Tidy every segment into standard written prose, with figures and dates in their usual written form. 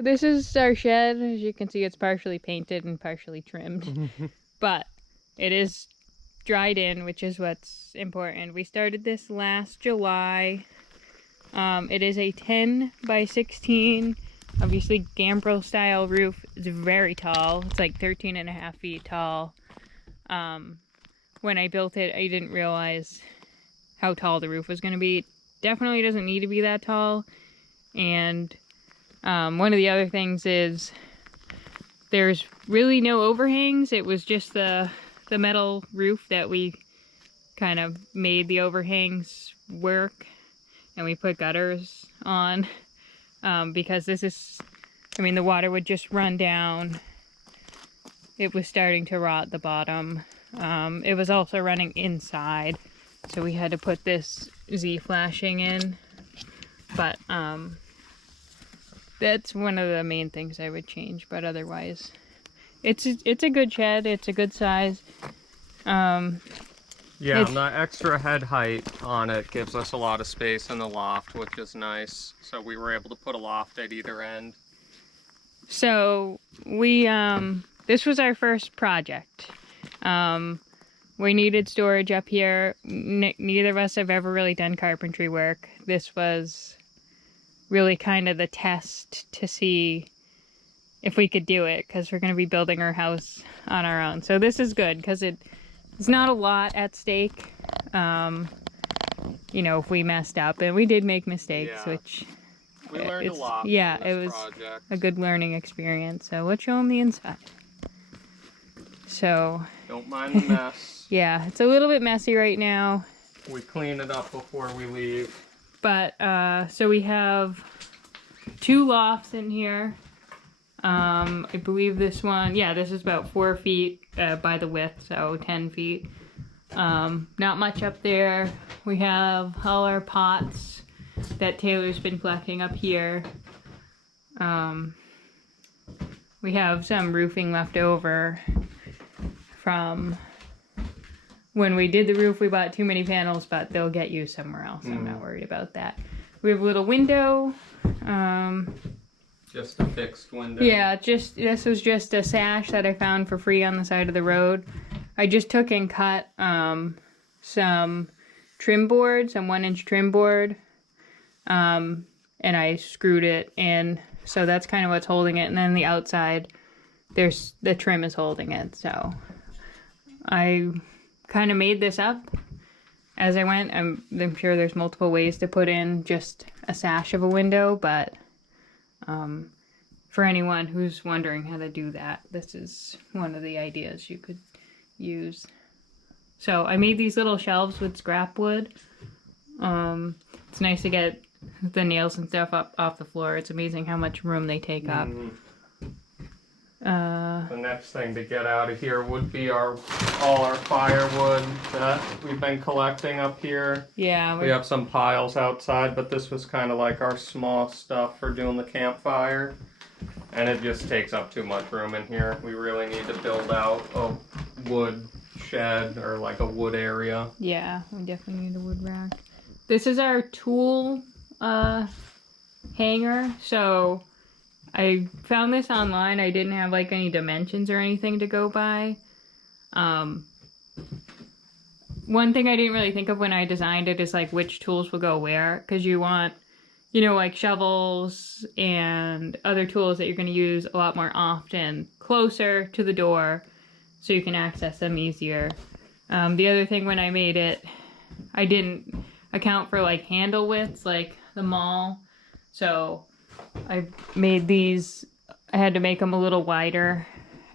This is our shed. As you can see, it's partially painted and partially trimmed, but it is dried in, which is what's important. We started this last July. It is a 10 by 16, obviously Gambrel style roof. It's very tall. It's like 13.5 feet tall. When I built it, I didn't realize how tall the roof was going to be. It definitely doesn't need to be that tall. And one of the other things is there's really no overhangs. It was just the metal roof that we kind of made the overhangs work, and we put gutters on because this is, I mean, the water would just run down. It was starting to rot the bottom. It was also running inside, so we had to put this Z flashing in. But that's one of the main things I would change. But otherwise, it's a good shed. It's a good size. Yeah, and the extra head height on it gives us a lot of space in the loft, which is nice. So we were able to put a loft at either end. So we this was our first project. We needed storage up here. Neither of us have ever really done carpentry work. This was really kind of the test to see if we could do it, because we're going to be building our house on our own. So this is good because it's not a lot at stake. You know, if we messed up, and we did make mistakes, yeah. which we learned a lot. Yeah, from it this was project. a good learning experience. So let's show them the inside. So Don't mind the mess. yeah, it's a little bit messy right now. We clean it up before we leave. But so we have 2 lofts in here. I believe this one, yeah, this is about 4 feet by the width, so 10 feet. Not much up there. We have all our pots that Taylor's been collecting up here. We have some roofing left over from when we did the roof. We bought too many panels, but they'll get used somewhere else. I'm not worried about that. We have a little window. Just a fixed window. Yeah, this was just a sash that I found for free on the side of the road. I just took and cut some trim board, some 1-inch trim board, and I screwed it in. So that's kind of what's holding it. And then the outside, there's the trim is holding it. So I kind of made this up as I went. I'm sure there's multiple ways to put in just a sash of a window, but for anyone who's wondering how to do that, this is one of the ideas you could use. So I made these little shelves with scrap wood. It's nice to get the nails and stuff up off the floor. It's amazing how much room they take up. The next thing to get out of here would be all our firewood that we've been collecting up here. Yeah. We have some piles outside, but this was kind of like our small stuff for doing the campfire. And it just takes up too much room in here. We really need to build out a wood shed or like a wood area. Yeah, we definitely need a wood rack. This is our tool hanger. So I found this online. I didn't have like any dimensions or anything to go by. One thing I didn't really think of when I designed it is like which tools will go where, because you want, you know, like shovels and other tools that you're going to use a lot more often closer to the door so you can access them easier. The other thing when I made it, I didn't account for like handle widths like the maul. So I made these, I had to make them a little wider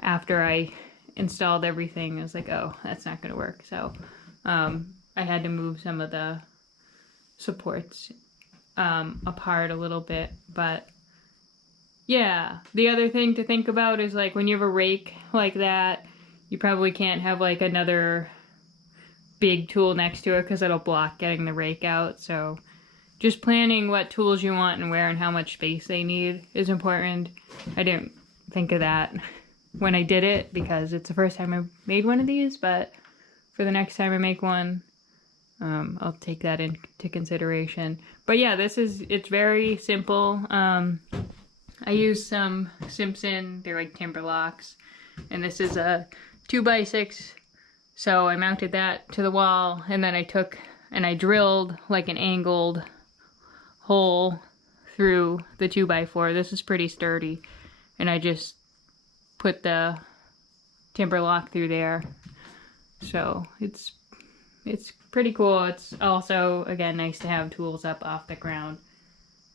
after I installed everything. I was like, oh, that's not going to work. So I had to move some of the supports apart a little bit. But yeah, the other thing to think about is like when you have a rake like that, you probably can't have like another big tool next to it because it'll block getting the rake out. So just planning what tools you want and where and how much space they need is important. I didn't think of that when I did it because it's the first time I made one of these, but for the next time I make one, I'll take that into consideration. But yeah, it's very simple. I used some Simpson, they're like timber locks, and this is a 2x6, so I mounted that to the wall, and then I took and I drilled like an angled hole through the 2x4. This is pretty sturdy, and I just put the timber lock through there. So it's pretty cool. It's also, again, nice to have tools up off the ground,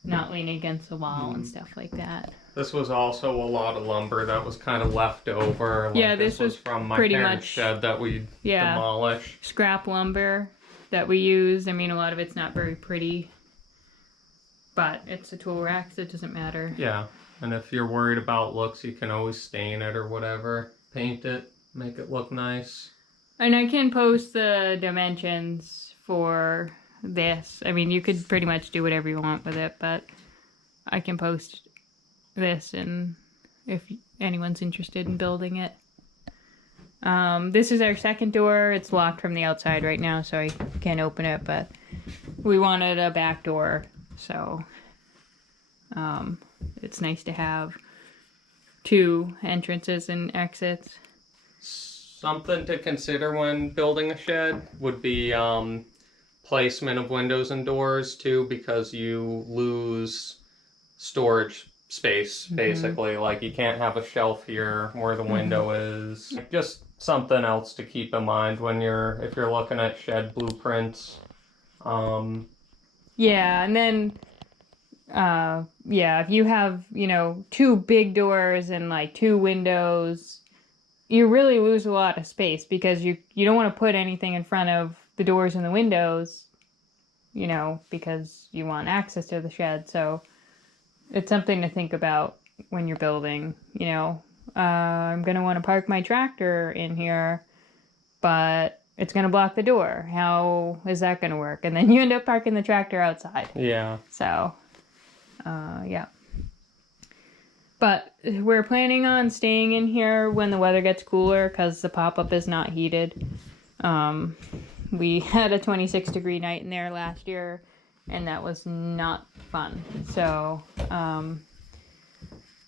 not leaning against the wall and stuff like that. This was also a lot of lumber that was kind of left over. Like, yeah, this was from my pretty parents' much shed that we demolished. Scrap lumber that we use. I mean, a lot of it's not very pretty, but it's a tool rack, so it doesn't matter. Yeah, and if you're worried about looks, you can always stain it or whatever. Paint it, make it look nice. And I can post the dimensions for this. I mean, you could pretty much do whatever you want with it, but I can post this and if anyone's interested in building it. This is our second door. It's locked from the outside right now, so I can't open it, but we wanted a back door, so it's nice to have 2 entrances and exits. Something to consider when building a shed would be placement of windows and doors too, because you lose storage space basically. Like you can't have a shelf here where the window is. Just something else to keep in mind when if you're looking at shed blueprints. Yeah, and then if you have, 2 big doors and like 2 windows, you really lose a lot of space because you don't want to put anything in front of the doors and the windows, because you want access to the shed. So it's something to think about when you're building. I'm going to want to park my tractor in here, but it's going to block the door. How is that going to work? And then you end up parking the tractor outside. Yeah. So, yeah. But we're planning on staying in here when the weather gets cooler because the pop-up is not heated. We had a 26-degree night in there last year, and that was not fun. So,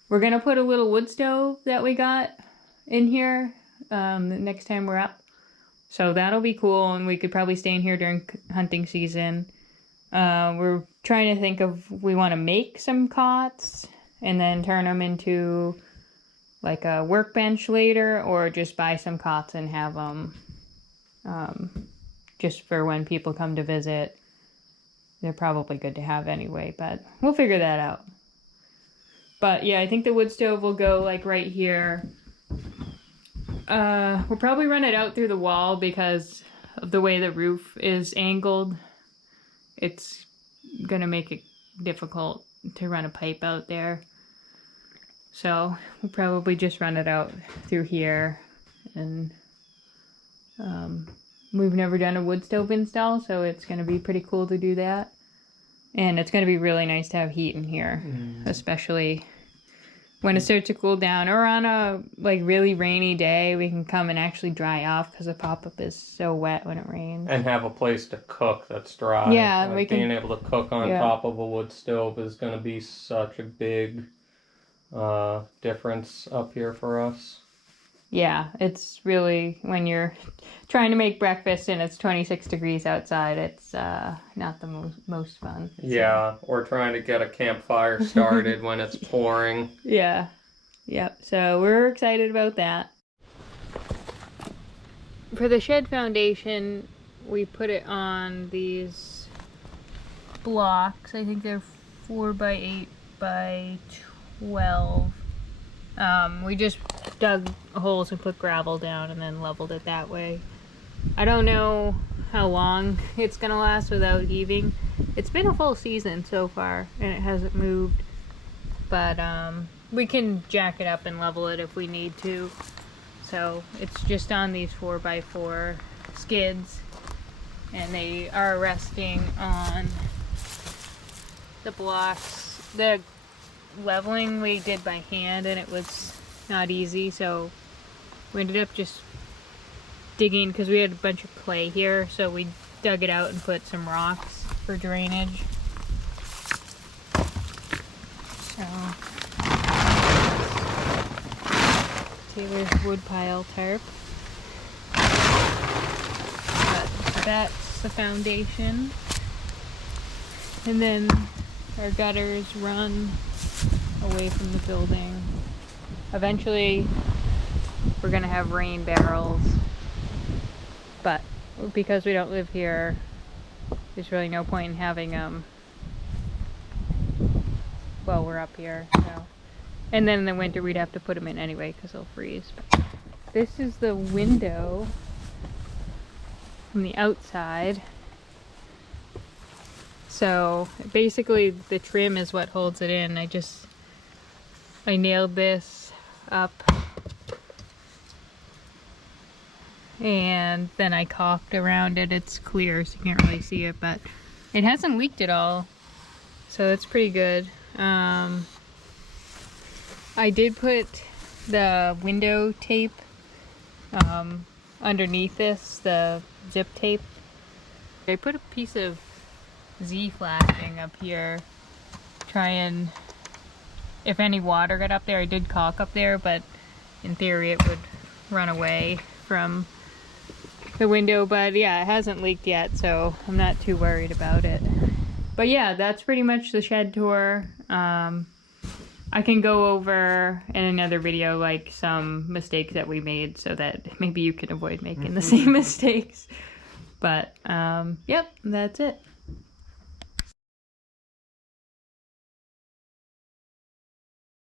we're going to put a little wood stove that we got in here the next time we're up. So that'll be cool, and we could probably stay in here during hunting season. We're trying to think of, we want to make some cots and then turn them into like a workbench later, or just buy some cots and have them just for when people come to visit. They're probably good to have anyway, but we'll figure that out. But yeah, I think the wood stove will go like right here. We'll probably run it out through the wall because of the way the roof is angled. It's gonna make it difficult to run a pipe out there. So we'll probably just run it out through here. And we've never done a wood stove install, so it's gonna be pretty cool to do that. And it's gonna be really nice to have heat in here, especially when it starts to cool down, or on a like really rainy day, we can come and actually dry off because the pop-up is so wet when it rains. And have a place to cook that's dry. Yeah, like we can, being able to cook on top of a wood stove is going to be such a big difference up here for us. Yeah, it's really, when you're trying to make breakfast and it's 26 degrees outside, it's not the most fun. Yeah, or trying to get a campfire started when it's pouring. Yeah, yep. So we're excited about that. For the shed foundation, we put it on these blocks. I think they're 4x8 by 12. We just dug holes and put gravel down and then leveled it that way. I don't know how long it's gonna last without heaving. It's been a full season so far and it hasn't moved, but we can jack it up and level it if we need to. So it's just on these 4x4 skids, and they are resting on the blocks. The leveling we did by hand and it was not easy, so we ended up just digging, because we had a bunch of clay here, so we dug it out and put some rocks for drainage. So Taylor's woodpile tarp. But that's the foundation. And then our gutters run away from the building. Eventually, we're gonna have rain barrels, but because we don't live here, there's really no point in having them while we're up here. So. And then in the winter, we'd have to put them in anyway because they'll freeze. But this is the window from the outside. So basically the trim is what holds it in. I nailed this up and then I caulked around it. It's clear so you can't really see it, but it hasn't leaked at all. So that's pretty good. I did put the window tape underneath this, the zip tape. I put a piece of Z-flashing up here, try and, if any water got up there, I did caulk up there, but in theory it would run away from the window. But yeah, it hasn't leaked yet, so I'm not too worried about it. But yeah, that's pretty much the shed tour. I can go over in another video like some mistakes that we made so that maybe you can avoid making the same mistakes. But yep, that's it.